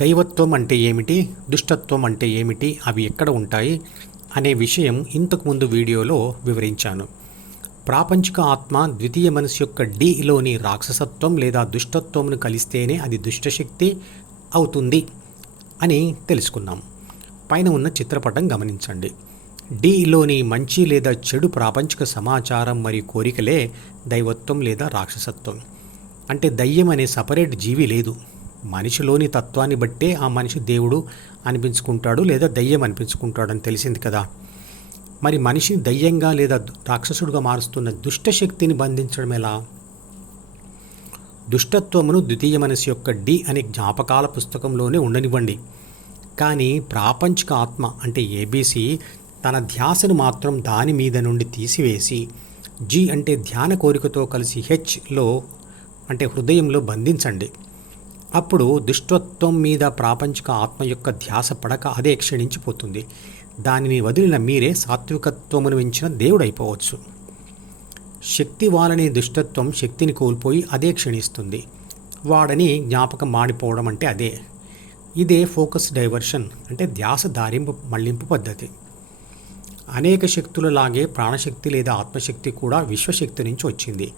దైవత్వం అంటే ఏమిటి, దుష్టత్వం అంటే ఏమిటి, అవి ఎక్కడ ఉంటాయి అనే విషయం ఇంతకుముందు వీడియోలో వివరించాను. ప్రాపంచిక ఆత్మ ద్వితీయ మనసు యొక్క డిలోని రాక్షసత్వం లేదా దుష్టత్వంను కలిస్తేనే అది దుష్టశక్తి అవుతుంది అని తెలుసుకున్నాం. పైన ఉన్న చిత్రపటం గమనించండి. డిలోని మంచి లేదా చెడు ప్రాపంచిక సమాచారం మరియు కోరికలే దైవత్వం లేదా రాక్షసత్వం. అంటే దయ్యం అనే సపరేట్ జీవి లేదు. మనిషిలోని తత్వాన్ని బట్టే ఆ మనిషి దేవుడు అనిపించుకుంటాడు లేదా దయ్యం అనిపించుకుంటాడు అని తెలిసింది కదా. మరి మనిషిని దయ్యంగా లేదా రాక్షసుడిగా మారుస్తున్న దుష్టశక్తిని బంధించడం ఎలా? దుష్టత్వమును ద్వితీయ మనసు యొక్క డి అనే జ్ఞాపకాల పుస్తకంలోనే ఉండనివ్వండి. కానీ ప్రాపంచిక ఆత్మ అంటే ఏబీసీ తన ధ్యాసను మాత్రం దాని మీద నుండి తీసివేసి జి అంటే ధ్యాన కోరికతో కలిసి హెచ్లో అంటే హృదయంలో బంధించండి. అప్పుడు దుష్టత్వం మీద ప్రాపంచిక ఆత్మ యొక్క ధ్యాస పడక అదే క్షీణించిపోతుంది. దానిని వదిలిన మీరే సాత్వికత్వమును మించిన దేవుడైపోవచ్చు. శక్తి వాలనే దుష్టత్వం శక్తిని కోల్పోయి అదే క్షీణిస్తుంది. వాడని జ్ఞాపకం మాడిపోవడం అంటే అదే. ఇదే ఫోకస్ డైవర్షన్ అంటే ధ్యాస దారింపు మళ్లింపు పద్ధతి. అనేక శక్తులలాగే ప్రాణశక్తి లేదా ఆత్మశక్తి కూడా విశ్వశక్తి నుంచి వచ్చింది.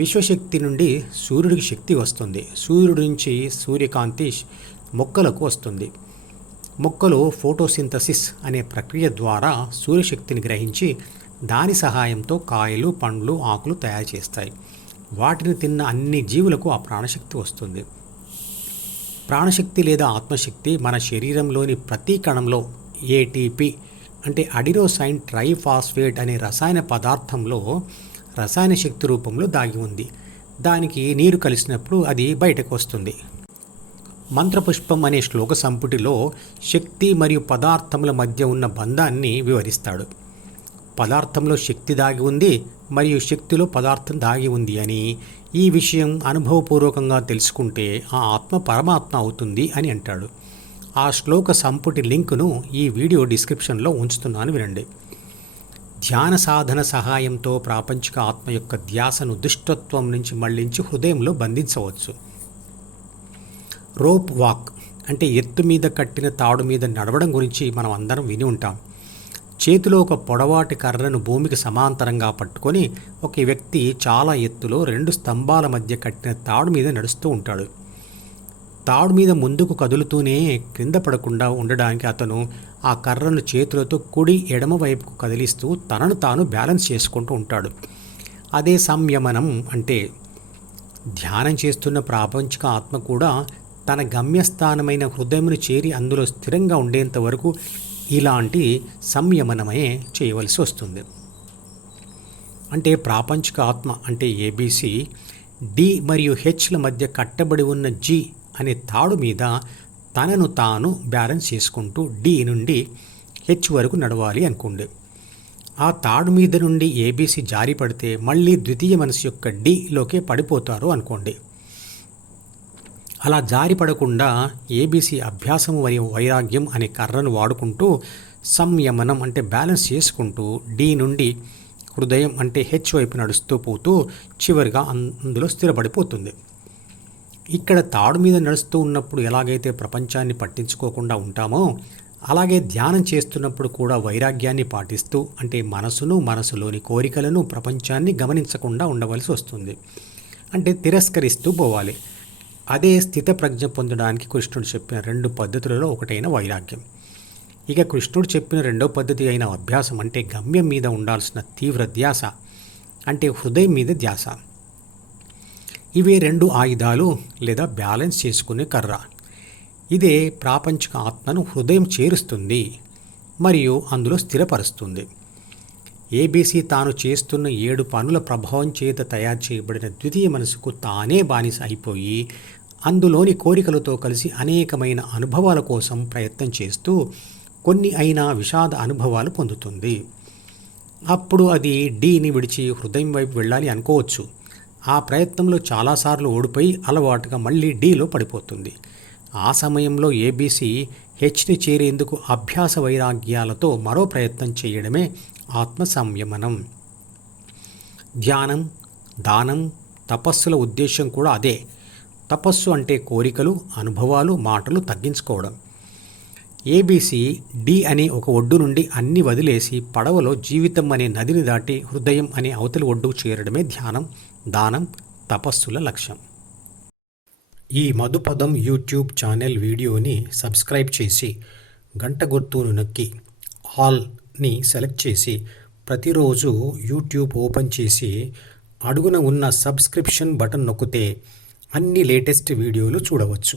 విశ్వశక్తి నుండి సూర్యుడికి శక్తి వస్తుంది. సూర్యుడి నుంచి సూర్యకాంతి మొక్కలకు వస్తుంది. మొక్కలు ఫోటోసింథసిస్ అనే ప్రక్రియ ద్వారా సూర్యశక్తిని గ్రహించి దాని సహాయంతో కాయలు, పండ్లు, ఆకులు తయారు చేస్తాయి. వాటిని తిన్న అన్ని జీవులకు ఆ ప్రాణశక్తి వస్తుంది. ప్రాణశక్తి లేదా ఆత్మశక్తి మన శరీరంలోని ప్రతి కణంలో ఏటీపీ అంటే అడినోసైన్ ట్రైఫాస్ఫేట్ అనే రసాయన పదార్థంలో రసాయన శక్తి రూపంలో దాగి ఉంది. దానికి నీరు కలిసినప్పుడు అది బయటకు వస్తుంది. మంత్రపుష్పం అనే శ్లోక సంపుటిలో శక్తి మరియు పదార్థముల మధ్య ఉన్న బంధాన్ని వివరిస్తాడు. పదార్థంలో శక్తి దాగి ఉంది మరియు శక్తిలో పదార్థం దాగి ఉంది అని, ఈ విషయం అనుభవపూర్వకంగా తెలుసుకుంటే ఆ ఆత్మ పరమాత్మ అవుతుంది అని అంటాడు. ఆ శ్లోక సంపుటి లింకును ఈ వీడియో డిస్క్రిప్షన్లో ఉంచుతున్నాను, వినండి. ధ్యాన సాధన సహాయంతో ప్రాపంచిక ఆత్మ యొక్క ధ్యాసను దుష్టత్వం నుంచి మళ్లించి హృదయంలో బంధించవచ్చు. రోప్ వాక్ అంటే ఎత్తు మీద కట్టిన తాడు మీద నడవడం గురించి మనం అందరం విని ఉంటాం. చేతిలో ఒక పొడవాటి కర్రను భూమికి సమాంతరంగా పట్టుకొని ఒక వ్యక్తి చాలా ఎత్తులో 2 స్తంభాల మధ్య కట్టిన తాడు మీద నడుస్తూ ఉంటాడు. తాడు మీద ముందుకు కదులుతూనే క్రింద పడకుండా ఉండడానికి అతను ఆ కర్రను చేతులతో కుడి ఎడమ వైపుకు కదిలిస్తూ తనను తాను బ్యాలెన్స్ చేసుకుంటూ ఉంటాడు. అదే సంయమనం అంటే. ధ్యానం చేస్తున్న ప్రాపంచిక ఆత్మ కూడా తన గమ్యస్థానమైన హృదయమును చేరి అందులో స్థిరంగా ఉండేంత వరకు ఇలాంటి సంయమనమే చేయవలసి వస్తుంది. అంటే ప్రాపంచిక ఆత్మ అంటే ఏబీసీ డి మరియు హెచ్ల మధ్య కట్టబడి ఉన్న జి అనే తాడు మీద తనను తాను బ్యాలెన్స్ చేసుకుంటూ డి నుండి హెచ్ వరకు నడవాలి అనుకోండి. ఆ తాడు మీద నుండి ఏబీసీ జారి పడితే మళ్ళీ ద్వితీయ మనసు యొక్క డిలోకే పడిపోతారు అనుకోండి. అలా జారి పడకుండా ఏబీసీ అభ్యాసము మరియు వైరాగ్యం అనే కర్రను వాడుకుంటూ సంయమనం అంటే బ్యాలెన్స్ చేసుకుంటూ డి నుండి హృదయం అంటే హెచ్ వైపు నడుస్తూ పోతూ చివరిగా అందులో స్థిరపడిపోతుంది. ఇక్కడ తాడు మీద నడుస్తూ ఉన్నప్పుడు ఎలాగైతే ప్రపంచాన్ని పట్టించుకోకుండా ఉంటామో అలాగే ధ్యానం చేస్తున్నప్పుడు కూడా వైరాగ్యాన్ని పాటిస్తూ అంటే మనసులోని కోరికలను, ప్రపంచాన్ని గమనించకుండా ఉండవలసి వస్తుంది. అంటే తిరస్కరిస్తూ పోవాలి. అదే స్థిత ప్రజ్ఞ పొందడానికి కృష్ణుడు చెప్పిన 2 పద్ధతులలో ఒకటైన వైరాగ్యం. ఇక కృష్ణుడు చెప్పిన 2వ పద్ధతి అయిన అభ్యాసం అంటే గమ్యం మీద ఉండాల్సిన తీవ్ర ధ్యాస అంటే హృదయం మీద ధ్యాస. ఇవే 2 ఆయుధాలు లేదా బ్యాలెన్స్ చేసుకునే కర్ర. ఇదే ప్రాపంచిక ఆత్మను హృదయం చేరుస్తుంది మరియు అందులో స్థిరపరుస్తుంది. ఏబీసీ తాను చేస్తున్న 7 పనుల ప్రభావం చేత తయారు చేయబడిన ద్వితీయ మనసుకు తానే బానిస అయిపోయి అందులోని కోరికలతో కలిసి అనేకమైన అనుభవాల కోసం ప్రయత్నం చేస్తూ కొన్ని అయినా విషాద అనుభవాలు పొందుతుంది. అప్పుడు అది డీని విడిచి హృదయం వైపు వెళ్ళాలి అనుకోవచ్చు. ఆ ప్రయత్నంలో చాలాసార్లు ఓడిపోయి అలవాటుగా మళ్ళీ డీలో పడిపోతుంది. ఆ సమయంలో ఏబీసీ హెచ్ని చేరేందుకు అభ్యాస వైరాగ్యాలతో మరో ప్రయత్నం చేయడమే ఆత్మ సంయమనం. ధ్యానం, దానం, తపస్సుల ఉద్దేశం కూడా అదే. తపస్సు అంటే కోరికలు, అనుభవాలు, మాటలు తగ్గించుకోవడం. ఏబీసీ డి అనే ఒక ఒడ్డు నుండి అన్ని వదిలేసి పడవలో జీవితం అనే నదిని దాటి హృదయం అనే అవతలి ఒడ్డుకు చేరడమే ధ్యానం, దానం, తపస్సుల లక్ష్యం. ఈ మధుపదం యూట్యూబ్ ఛానల్ వీడియోని సబ్స్క్రైబ్ చేసి గంట గుర్తును నొక్కి ఆల్ని సెలెక్ట్ చేసి ప్రతిరోజు యూట్యూబ్ ఓపెన్ చేసి అడుగున ఉన్న సబ్స్క్రిప్షన్ బటన్ నొక్కితే అన్ని లేటెస్ట్ వీడియోలు చూడవచ్చు.